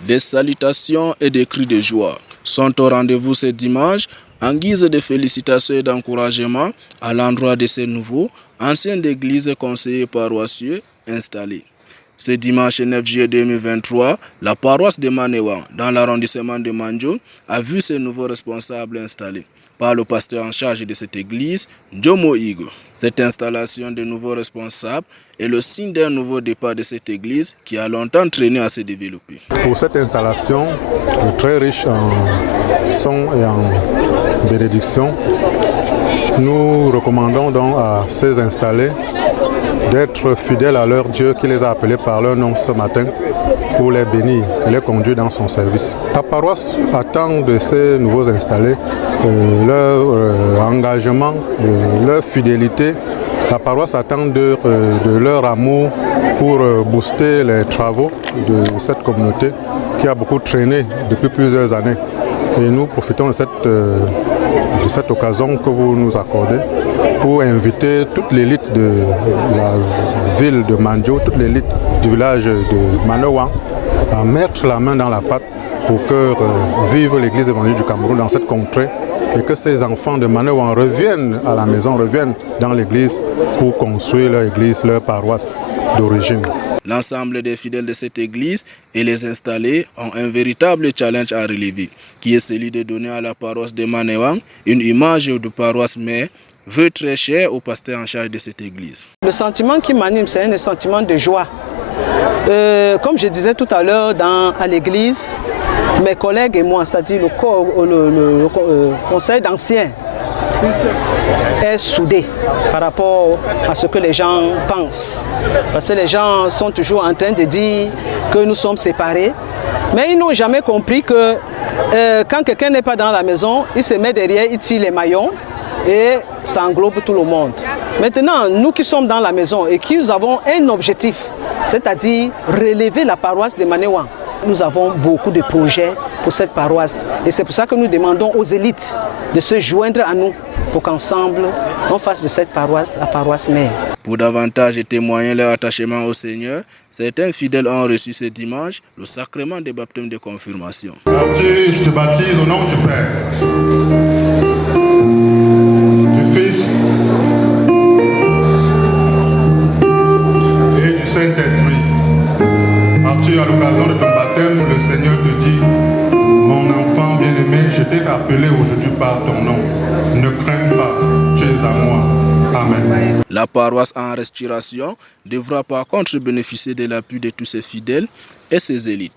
Des salutations et des cris de joie sont au rendez-vous ce dimanche en guise de félicitations et d'encouragement à l'endroit de ces nouveaux anciens d'église conseillers paroissiaux installés. Ce dimanche 9 juillet 2023, la paroisse de Manéwan, dans l'arrondissement de Mandjo, a vu ses nouveaux responsables installés par le pasteur en charge de cette église, Jomo Igo. Cette installation de nouveaux responsables est le signe d'un nouveau départ de cette église qui a longtemps traîné à se développer. Pour cette installation, très riche en son et en bénédiction, nous recommandons donc à ces installés d'être fidèles à leur Dieu qui les a appelés par leur nom ce matin pour les bénir et les conduire dans son service. La paroisse attend de ces nouveaux installés leur engagement, leur fidélité. La paroisse attend de leur amour pour booster les travaux de cette communauté qui a beaucoup traîné depuis plusieurs années. Et nous profitons de cette occasion que vous nous accordez pour inviter toute l'élite de la ville de Mandjo, toute l'élite du village de Manéwan à mettre la main dans la pâte pour que vive l'église évangélique du Cameroun dans cette contrée et que ces enfants de Manéwan reviennent à la maison, reviennent dans l'église pour construire leur église, leur paroisse d'origine. L'ensemble des fidèles de cette église et les installés ont un véritable challenge à relever, qui est celui de donner à la paroisse de Manéwan une image de paroisse mère, vœu très cher au pasteur en charge de cette église. Le sentiment qui m'anime, c'est un sentiment de joie. Comme je disais tout à l'heure à l'église, mes collègues et moi, c'est-à-dire le conseil d'anciens, est soudé par rapport à ce que les gens pensent. Parce que les gens sont toujours en train de dire que nous sommes séparés, mais ils n'ont jamais compris que quand quelqu'un n'est pas dans la maison, il se met derrière, il tire les maillons et ça englobe tout le monde. Maintenant, nous qui sommes dans la maison et qui avons un objectif, c'est-à-dire relever la paroisse de Manéwan. Nous avons beaucoup de projets pour cette paroisse et c'est pour ça que nous demandons aux élites de se joindre à nous pour qu'ensemble on fasse de cette paroisse la paroisse mère. Pour davantage témoigner leur attachement au Seigneur, certains fidèles ont reçu ce dimanche le sacrement des baptêmes de confirmation. Dieu, je te baptise au nom du Père, du Fils et du Saint-Esprit. Arthur, à l'occasion de ton baptême, le Seigneur te dit: mon enfant bien-aimé, je t'ai appelé aujourd'hui par ton nom. Ne crains pas, tu es à moi. Amen. La paroisse en restauration devra par contre bénéficier de l'appui de tous ses fidèles et ses élites.